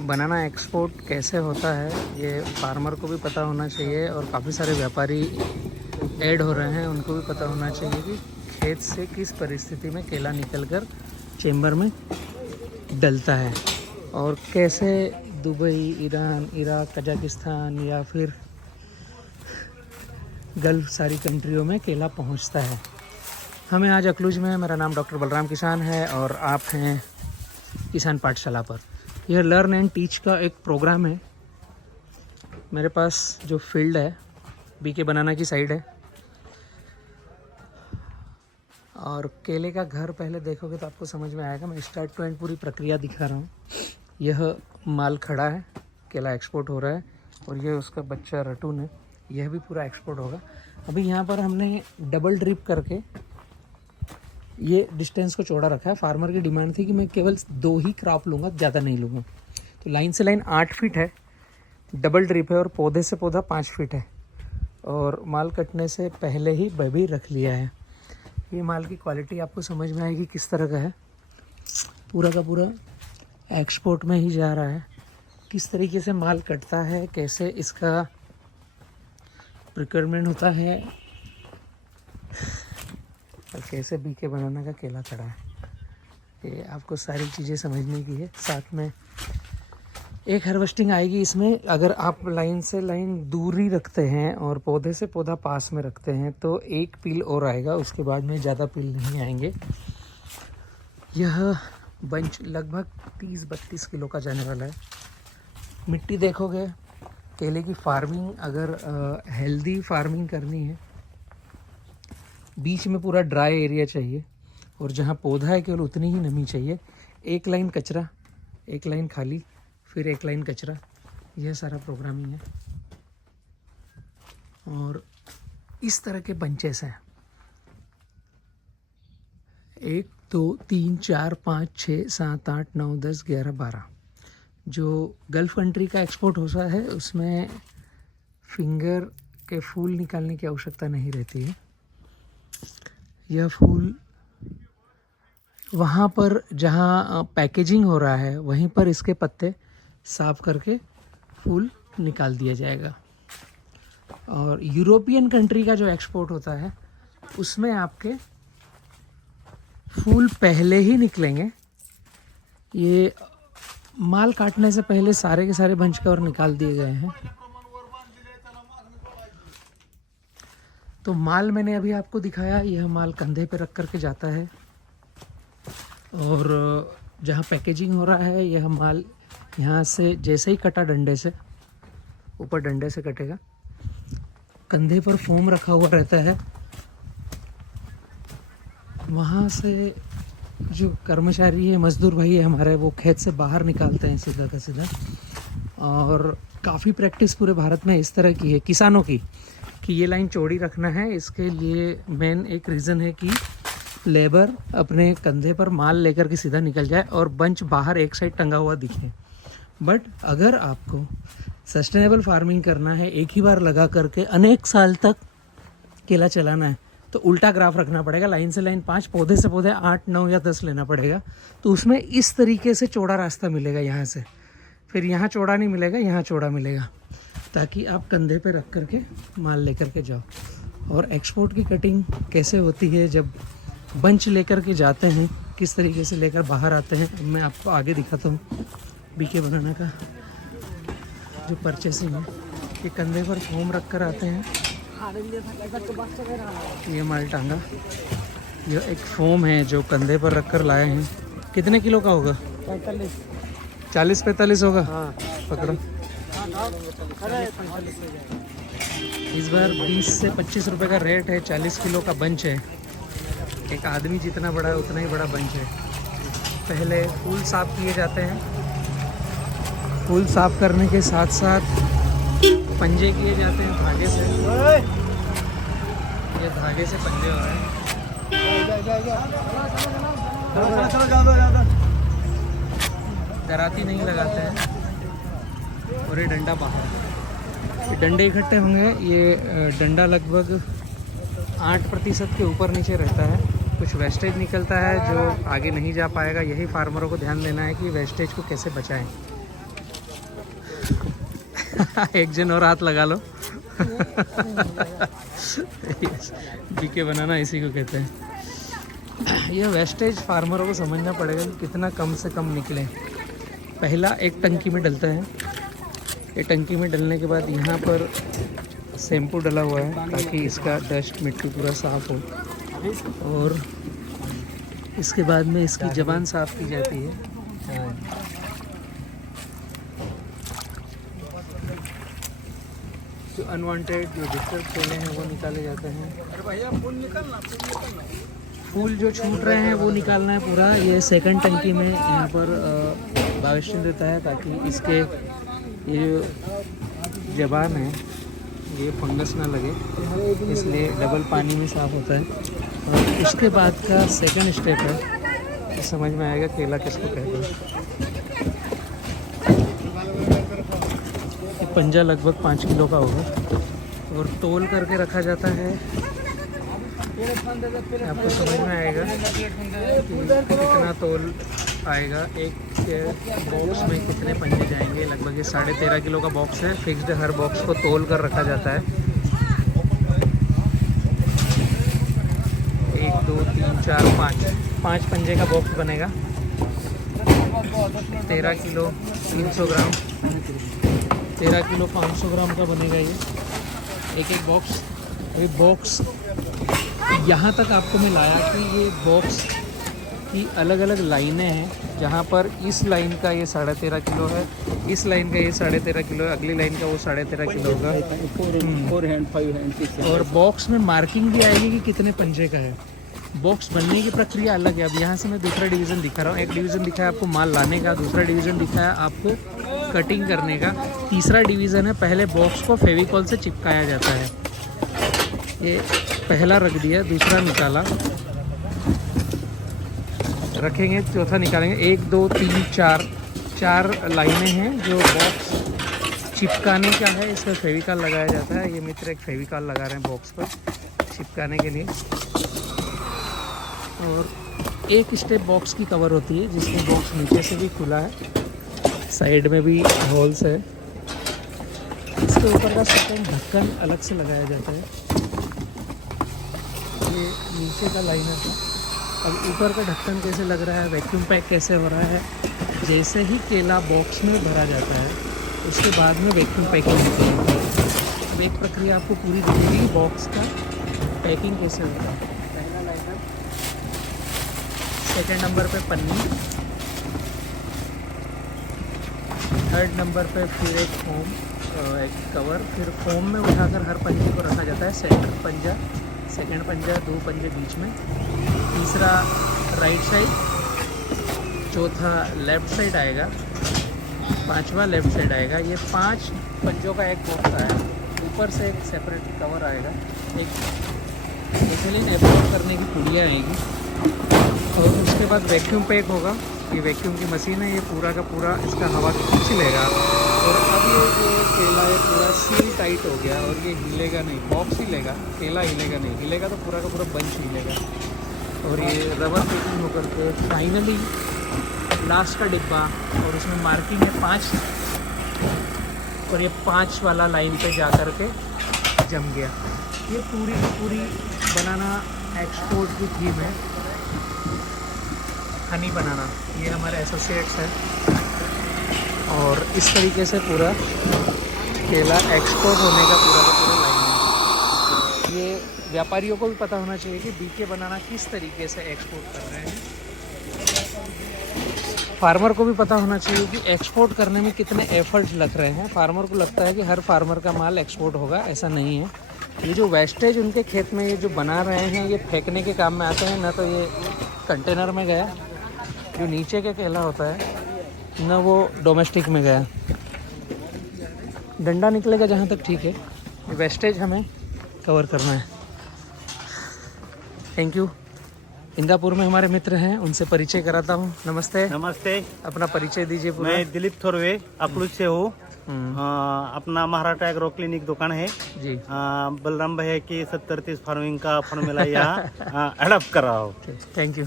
बनाना export कैसे होता है ये फार्मर को भी पता होना चाहिए, और काफ़ी सारे व्यापारी ऐड हो रहे हैं उनको भी पता होना चाहिए कि खेत से किस परिस्थिति में केला निकलकर चेम्बर में डलता है, और कैसे दुबई, ईरान, इराक, कजाकिस्तान या फिर गल्फ़ सारी कंट्रियों में केला पहुंचता है। हमें आज अकलूज में, मेरा नाम डॉक्टर बलराम किसान है और आप हैं किसान पाठशाला पर। यह लर्न एंड टीच का एक प्रोग्राम है। मेरे पास जो फील्ड है बीके बनाना की साइड है, और केले का घर पहले देखोगे तो आपको समझ में आएगा। मैं स्टार्ट टू एंड पूरी प्रक्रिया दिखा रहा हूँ। यह माल खड़ा है, केला एक्सपोर्ट हो रहा है, और यह उसका बच्चा रटून है, यह भी पूरा एक्सपोर्ट होगा। अभी यहाँ पर हमने डबल ड्रिप करके ये डिस्टेंस को चौड़ा रखा है। फार्मर की डिमांड थी कि मैं केवल 2 ही क्रॉप लूँगा, ज़्यादा नहीं लूँगा। तो लाइन से लाइन 8 फीट है, डबल ड्रिप है, और पौधे से पौधा 5 फीट है, और माल कटने से पहले ही बबी रख लिया है। ये माल की क्वालिटी आपको समझ में आएगी किस तरह का है। पूरा का पूरा एक्सपोर्ट में ही जा रहा है। किस तरीके से माल कटता है, कैसे इसका प्रिक्योरमेंट होता है, और कैसे बीके बनाना का केला खड़ा है, ये आपको सारी चीज़ें समझने की है। साथ में एक हार्वेस्टिंग आएगी इसमें। अगर आप लाइन से लाइन दूरी रखते हैं और पौधे से पौधा पास में रखते हैं तो एक पील और आएगा, उसके बाद में ज़्यादा पील नहीं आएंगे। यह बंच लगभग 30-32 किलो का जाने वाला है। मिट्टी देखोगे, केले की फार्मिंग अगर हेल्दी फार्मिंग करनी है, बीच में पूरा ड्राई एरिया चाहिए, और जहाँ पौधा है केवल उतनी ही नमी चाहिए। एक लाइन कचरा, एक लाइन खाली, फिर एक लाइन कचरा, यह सारा प्रोग्रामिंग है। और इस तरह के बंचेस हैं, 1 2 3 4 5 6 7 8 9 10 11 12। जो गल्फ़ कंट्री का एक्सपोर्ट होता है उसमें फिंगर के फूल निकालने की आवश्यकता नहीं रहती है। यह फूल वहाँ पर जहाँ पैकेजिंग हो रहा है वहीं पर इसके पत्ते साफ करके फूल निकाल दिया जाएगा। और यूरोपियन कंट्री का जो एक्सपोर्ट होता है उसमें आपके फूल पहले ही निकलेंगे। ये माल काटने से पहले सारे के सारे बंच कवर निकाल दिए गए हैं। तो माल मैंने अभी आपको दिखाया, यह माल कंधे पे रख करके जाता है, और जहाँ पैकेजिंग हो रहा है यह माल यहाँ से जैसे ही कटा डंडे से, ऊपर डंडे से कटेगा, कंधे पर फोम रखा हुआ रहता है। वहाँ से जो कर्मचारी है, मजदूर भाई है हमारे, वो खेत से बाहर निकालते हैं सीधा का सीधा। और काफ़ी प्रैक्टिस पूरे भारत में इस तरह की है किसानों की कि ये लाइन चौड़ी रखना है। इसके लिए मेन एक रीज़न है कि लेबर अपने कंधे पर माल लेकर के सीधा निकल जाए और बंच बाहर एक साइड टंगा हुआ दिखे। बट अगर आपको सस्टेनेबल फार्मिंग करना है, एक ही बार लगा करके अनेक साल तक केला चलाना है, तो उल्टा ग्राफ रखना पड़ेगा। लाइन से लाइन 5, पौधे से पौधे 8 9 या 10 लेना पड़ेगा। तो उसमें इस तरीके से चौड़ा रास्ता मिलेगा यहाँ से, फिर यहाँ चौड़ा नहीं मिलेगा, यहाँ चौड़ा मिलेगा, ताकि आप कंधे पे रख करके माल लेकर के जाओ। और एक्सपोर्ट की कटिंग कैसे होती है, जब बंच लेकर के जाते हैं किस तरीके से लेकर बाहर आते हैं, मैं आपको आगे दिखाता हूँ। बीके बनाना का जो परचेसिंग है, ये कंधे पर फोम रख कर आते हैं। ये माल टांगा, यह एक फोम है जो कंधे पर रख कर लाए हैं। कितने किलो का होगा? 40-45 होगा। हाँ। पकड़ो। इस बार 20 से 25 रुपए का रेट है। 40 किलो का बंच है। एक आदमी जितना बड़ा है उतना ही बड़ा बंच है। पहले फूल साफ किए जाते हैं। फूल साफ करने के साथ साथ पंजे किए जाते हैं धागे से। ये धागे से पंजे हो रहे हैं। दराती नहीं लगाते हैं। और ये डंडा बाहर, ये डंडे इकट्ठे होंगे। ये डंडा लगभग 8% के ऊपर नीचे रहता है। कुछ वेस्टेज निकलता है जो आगे नहीं जा पाएगा। यही फार्मरों को ध्यान देना है कि वेस्टेज को कैसे बचाएं। एक जन और हाथ लगा लो। बीके बनाना इसी को कहते हैं। यह वेस्टेज फार्मरों को समझना पड़ेगा कि कितना कम से कम निकले। पहला एक टंकी में डलता है, ये टंकी में डलने के बाद यहाँ पर शैम्पू डला हुआ है ताकि इसका डस्ट मिट्टी पूरा साफ़ हो, और इसके बाद में इसकी ज़बान साफ़ की जाती है। जो अनवांटेड जो डिस्टर्ब केले हैं वो निकाले जाते हैं। अरे भैया फूल निकालना, फूल जो छूट रहे हैं वो निकालना है पूरा। ये सेकंड टंकी में यहाँ पर बावेस्टिन देता है ताकि इसके ये ज़बान है ये फंगस ना लगे, इसलिए डबल पानी में साफ़ होता है। और उसके बाद का सेकंड स्टेप है, तो समझ में आएगा केला किसको कहते हैं। पंजा लगभग 5 किलो का होगा और तोल करके रखा जाता है। आपको समझ में आएगा कि कितना तोल आएगा। एक बॉक्स में कितने पंजे जाएंगे। लगभग ये 13.5 किलो का बॉक्स है। फिक्स्ड हर बॉक्स को तोल कर रखा जाता है। 1 2 3 4 5 पंजे का बॉक्स बनेगा। 13 किलो 300 ग्राम, 13 किलो 500 ग्राम का बनेगा ये एक बॉक्स। अभी बॉक्स यहाँ तक आपको मैं लाया कि ये बॉक्स की अलग अलग लाइनें हैं, जहाँ पर इस लाइन का ये 13.5 किलो है, इस लाइन का ये 13.5 किलो है, अगली लाइन का वो 13.5 किलो होगा। 4 हैंड 5 हैंड। और बॉक्स में मार्किंग भी आएगी कि कितने पंजे का है। बॉक्स बनने की प्रक्रिया अलग है। अब यहाँ से मैं दूसरा डिवीज़न दिखा रहा हूँ। एक डिवीज़न दिखा है आपको माल लाने का, दूसरा डिवीज़न दिखा है आपको कटिंग करने का, तीसरा डिवीज़न है पहले बॉक्स को फेविकॉल से चिपकाया जाता है। ये पहला रख दिया, दूसरा निकाला, रखेंगे, चौथा निकालेंगे। 1 2 3 4 लाइनें हैं जो बॉक्स चिपकाने का है। इस पर फेविकॉल लगाया जाता है। ये मित्र एक फेविकॉल लगा रहे हैं बॉक्स पर चिपकाने के लिए। और एक स्टेप बॉक्स की कवर होती है जिसमें बॉक्स नीचे से भी खुला है, साइड में भी होल्स है। इसके ऊपर का सेकंड ढक्कन अलग से लगाया जाता है। ये नीचे का लाइनर है। अब ऊपर का ढक्कन कैसे लग रहा है, वैक्यूम पैक कैसे हो रहा है। जैसे ही केला बॉक्स में भरा जाता है उसके बाद में वैक्यूम पैकिंग होती है। अब एक प्रक्रिया आपको पूरी दिखेगी बॉक्स का पैकिंग कैसे होता है। पहला लाइनर, सेकंड नंबर पे पन्नी, थर्ड नंबर पे फिर एक फोम, एक कवर, फिर फोम में उठाकर हर पंजे को रखा जाता है। सेंटर पंजा, सेकंड पंजा, 2 पंजे बीच में, तीसरा राइट साइड, चौथा लेफ़्ट साइड आएगा, पांचवा लेफ़्ट साइड आएगा। ये 5 पंजों का एक बॉक्स आया। ऊपर से एक सेपरेट कवर आएगा, एक इथिलीन एब्जॉर्ब करने की पुड़िया आएगी, और उसके बाद वैक्यूम पैक होगा। ये वैक्यूम की मशीन है, ये पूरा का पूरा इसका हवा खींच लेगा। और अब ये जो केला है पूरा सील टाइट हो गया और ये हिलेगा नहीं। बॉक्स हिलेगा, केला हिलेगा नहीं। हिलेगा तो पूरा का पूरा बंच हिलेगा। और ये रबर पैकिंग होकर के फाइनली लास्ट का डिब्बा, और उसमें मार्किंग है 5, और ये 5 वाला लाइन पे जा कर के जम गया। ये पूरी की पूरी बनाना एक्सपोर्ट की थीम है, हनी बनाना। ये हमारे एसोसिएट्स हैं, और इस तरीके से पूरा केला एक्सपोर्ट होने का पूरा लाइन है। ये व्यापारियों को भी पता होना चाहिए कि बीके बनाना किस तरीके से एक्सपोर्ट कर रहे हैं। फार्मर को भी पता होना चाहिए कि एक्सपोर्ट करने में कितने एफर्ट लग रहे हैं। फार्मर को लगता है कि हर फार्मर का माल एक्सपोर्ट होगा, ऐसा नहीं है। ये जो वेस्टेज उनके खेत में ये जो बना रहे हैं, ये फेंकने के काम में आते हैं। ना तो ये कंटेनर में गया, जो नीचे के केला होता है, ना वो डोमेस्टिक में गया। डंडा निकलेगा जहाँ तक ठीक है, वेस्टेज हमें कवर करना है। Thank you. इंदापुर में हमारे मित्र हैं, उनसे परिचय कराता हूँ। नमस्ते। नमस्ते, अपना परिचय दीजिए पूरा। मैं दिलीप थोरवे अकलूज से हूँ। अपना महाराष्ट्र एग्रो क्लिनिक दुकान है जी। बलराम भैया की 70-30 फार्मिंग का फॉर्मूला यहाँ अडॉप्ट कर रहा हूँ। Thank you.